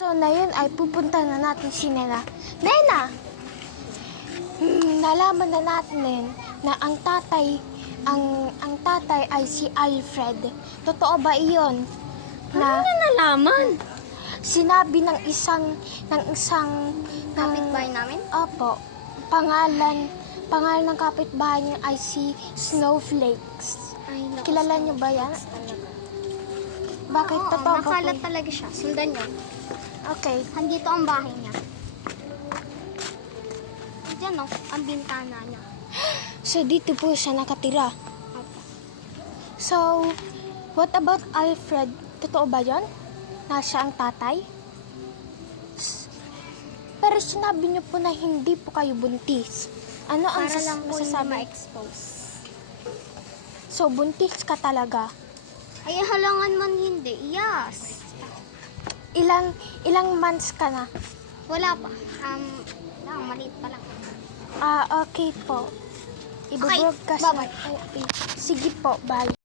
So, na yun ay pupunta na natin si Nena. Nena! Nalaman na natin na ang tatay ay si Alfred. Totoo ba iyon? Paano niya nalaman? Sinabi ng isang Kapitbahay namin? Opo. Pangalan ng kapitbahay niya ay si Snowflakes. Ay, naku. Kilala niyo ba yan? Talaga. Bakit Oo, totoo ba po? makalat talaga siya. Sundan niyo. Okay. Andito ang bahay niya. Diyan ang bintana niya. So, dito po siya nakatira. Opo. So, what about Alfred? Totoo ba yun? Na siya ang tatay? Pero sinabi niyo po na hindi po kayo buntis. Ano ang Para lang po hindi masasabi? ma-expose. So, buntis ka talaga. Ay, halangan man hindi. Yes. Ilang months ka na? Wala pa. Maliit pa lang. Okay po. Ibubroadcast bye-bye. Sige po, bye.